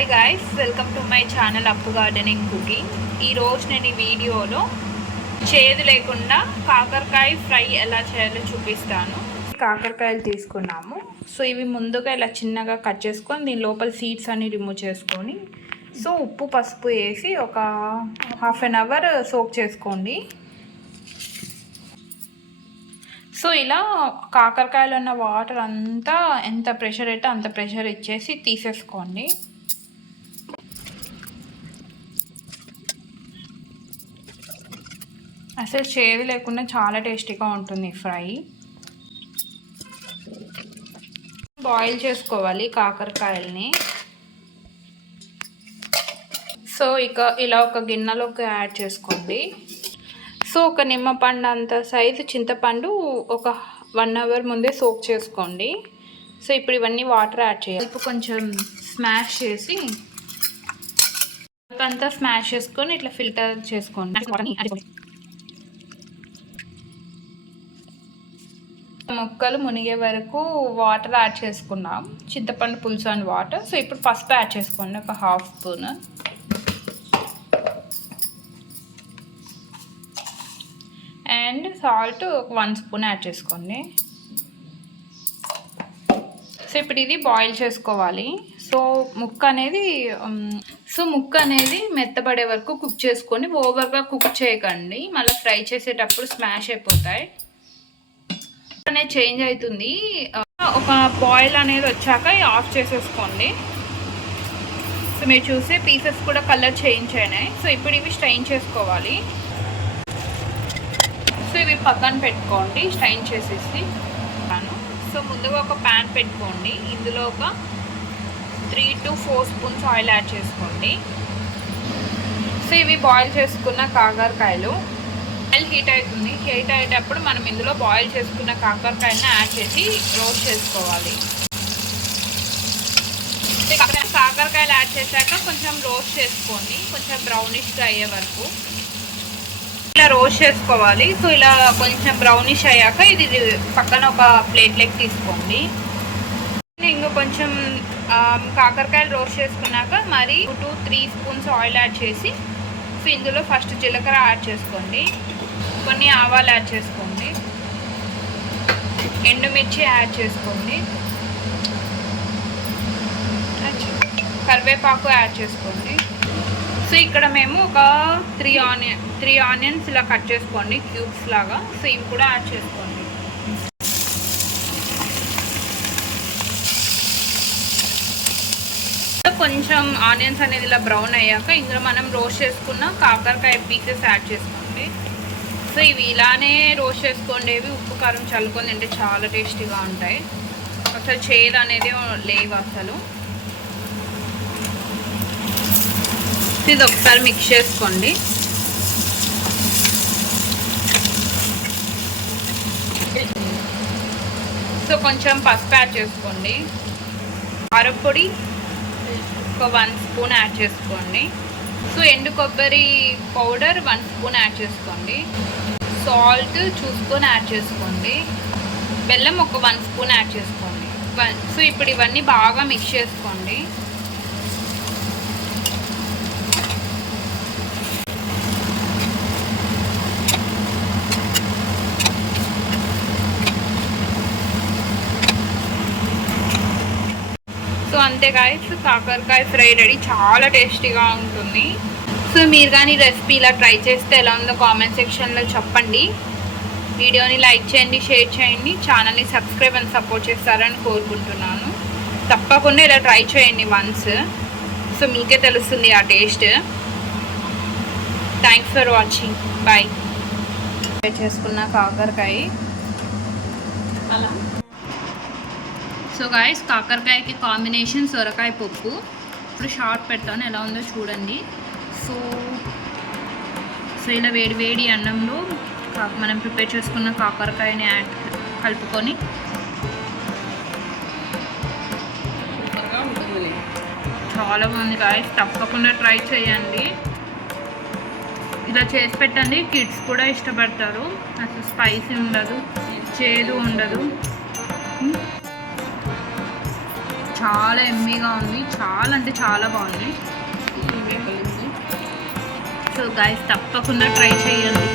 Hi guys, welcome to my channel అప్పు gardening cooking. ఈరోజు నేను ఈ వీడియోలో చేదు లేకుండా కాకరకాయ ఫ్రై ఎలా చేయాలో చూపిస్తాను. కాకరకాయలు తీసుకున్నాము. సో ఇవి ముందుగా ఇలా చిన్నగా కట్ చేసుకొని దీని లోపల సీడ్స్ అన్ని రిమూవ్ చేసుకొని సో ఉప్పు పసుపు వేసి ఒక హాఫ్ అన్ అవర్ సోక్ చేసుకోండి. సో ఇలా కాకరకాయలు ఉన్న వాటర్ అంతా ఎంత ప్రెషర్ అయితే అంత ప్రెషర్ ఇచ్చేసి తీసేసుకోండి. అసలు చేదు లేకుండా చాలా టేస్టీగా ఉంటుంది ఫ్రై. బాయిల్ చేసుకోవాలి కాకరకాయల్ని. సో ఇలా ఒక గిన్నెలోకి యాడ్ చేసుకోండి. సో ఒక నిమ్మపండు అంత సైజు చింతపండు ఒక 1 అవర్ ముందే సోక్ చేసుకోండి. సో ఇప్పుడు ఇవన్నీ వాటర్ యాడ్ చేయాలి. ఇప్పుడు కొంచెం స్మాష్ చేసి అంతా స్మాష్ చేసుకొని ఇట్లా ఫిల్టర్ చేసుకోండి. ముక్కలు మునిగే వరకు వాటర్ యాడ్ చేసుకున్నాం, చింతపండు పులుసు అండ్ వాటర్. సో ఇప్పుడు పసుపు యాడ్ చేసుకోండి, ఒక హాఫ్ స్పూన్. అండ్ సాల్ట్ ఒక 1 స్పూన్ యాడ్ చేసుకోండి. సో ఇప్పుడు ఇది బాయిల్ చేసుకోవాలి. సో ముక్క అనేది మెత్తబడే వరకు కుక్ చేసుకొని ఓవర్గా కుక్ చేయకండి, మళ్ళీ ఫ్రై చేసేటప్పుడు స్మాష్ అయిపోతాయి. అనేది చేంజ్ అవుతుంది. ఒక బాయిల్ అనేది వచ్చాక ఆఫ్ చేసేసుకోండి. సో మీరు చూసే పీసెస్ కూడా కలర్ చేంజ్ అయినాయి. సో ఇప్పుడు ఇవి స్ట్రైన్ చేసుకోవాలి. సో ఇవి పక్కన పెట్టుకోండి స్ట్రైన్ చేసేసి. సో ముందుగా ఒక ప్యాన్ పెట్టుకోండి, ఇందులో ఒక 3 to 4 స్పూన్స్ ఆయిల్ యాడ్ చేసుకోండి. సో ఇవి బాయిల్ చేసుకున్న కాకరకాయలు. ఆయిల్ హీట్ అవుతుంది. హీట్ అయ్యేటప్పుడు మనం ఇందులో బాయిల్ చేసుకున్న కాకరకాయలను యాడ్ చేసి రోస్ట్ చేసుకోవాలి. కాకరకాయలు యాడ్ చేశాక కొంచెం రోస్ట్ చేసుకోండి, కొంచెం బ్రౌనిష్గా అయ్యే వరకు ఇలా రోస్ట్ చేసుకోవాలి. సో ఇలా కొంచెం బ్రౌనిష్ అయ్యాక ఇది పక్కన ఒక ప్లేట్లోకి తీసుకోండి. ఇంకా కొంచెం కాకరకాయలు రోస్ట్ చేసుకున్నాక మరి 2-3 స్పూన్స్ ఆయిల్ యాడ్ చేసి సో ఇందులో ఫస్ట్ జీలకర్ర యాడ్ చేసుకోండి, కొన్ని ఆవాలు యాడ్ చేసుకోండి, ఎండుమిర్చి యాడ్ చేసుకోండి, కరివేపాకు యాడ్ చేసుకోండి. సో ఇక్కడ మేము ఒక 3 ఆనియన్స్ ఇలా కట్ చేసుకోండి క్యూబ్స్ లాగా. సో ఇవి కూడా యాడ్ చేసుకోండి. కొంచెం ఆనియన్స్ అనేది ఇలా బ్రౌన్ అయ్యాక ఇందులో మనం రోస్ట్ చేసుకున్న కాకరకాయ పీసెస్ యాడ్ చేసుకోండి. సో ఇవి ఇలానే రోస్ట్ చేసుకోండి. ఉప్పు కారం చల్లుకొని తింటే చాలా టేస్టీగా ఉంటాయి. అసలు చేదు అనేది లేవు అసలు. ఇది ఒకసారి మిక్స్ చేసుకోండి. సో కొంచెం పసుపు యాడ్ చేసుకోండి, కారపొడి ఒక 1 స్పూన్ యాడ్ చేసుకోండి. సో ఎండు కొబ్బరి పౌడర్ 1 స్పూన్ యాడ్ చేసుకోండి. సాల్ట్ చూసుకొని యాడ్ చేసుకోండి. బెల్లం ఒక 1 స్పూన్ యాడ్ చేసుకోండి. సో ఇప్పుడు ఇవన్నీ బాగా మిక్స్ చేసుకోండి. సో అంతే గాయ్స్, కాకరకాయ ఫ్రై రెడీ. చాలా టేస్టీగా ఉంటుంది. సో మీరు కానీ రెసిపీ ఇలా ట్రై చేస్తే ఎలా ఉందో కామెంట్ సెక్షన్లో చెప్పండి. వీడియోని లైక్ చేయండి, షేర్ చేయండి, ఛానల్ని సబ్స్క్రైబ్ అండ్ సపోర్ట్ చేస్తారని కోరుకుంటున్నాను. తప్పకుండా ఇలా ట్రై చేయండి వన్స్. సో మీకే తెలుస్తుంది ఆ taste. Thanks for watching. Bye. చేసుకున్న కాకరకాయ అలా. సో గాయస్, కాకరకాయకి కాంబినేషన్ సొరకాయ పప్పు. ఇప్పుడు షార్ట్ పెడతాను, ఎలా ఉందో చూడండి. సో ఇలా వేడి అన్నంలో మనం ప్రిపేర్ చేసుకున్న కాకరకాయని కలుపుకొని చాలా బాగుంది గాయస్. తప్పకుండా ట్రై చేయండి, ఇలా చేసి పెట్టండి. కిడ్స్ కూడా ఇష్టపడతారు. అసలు స్పైసీ ఉండదు, చేదు ఉండదు. చాలా ఎమ్మీగా ఉంది, చాలా అంటే చాలా బాగుంది. సో గైస్ తప్పకుండా ట్రై చేయండి.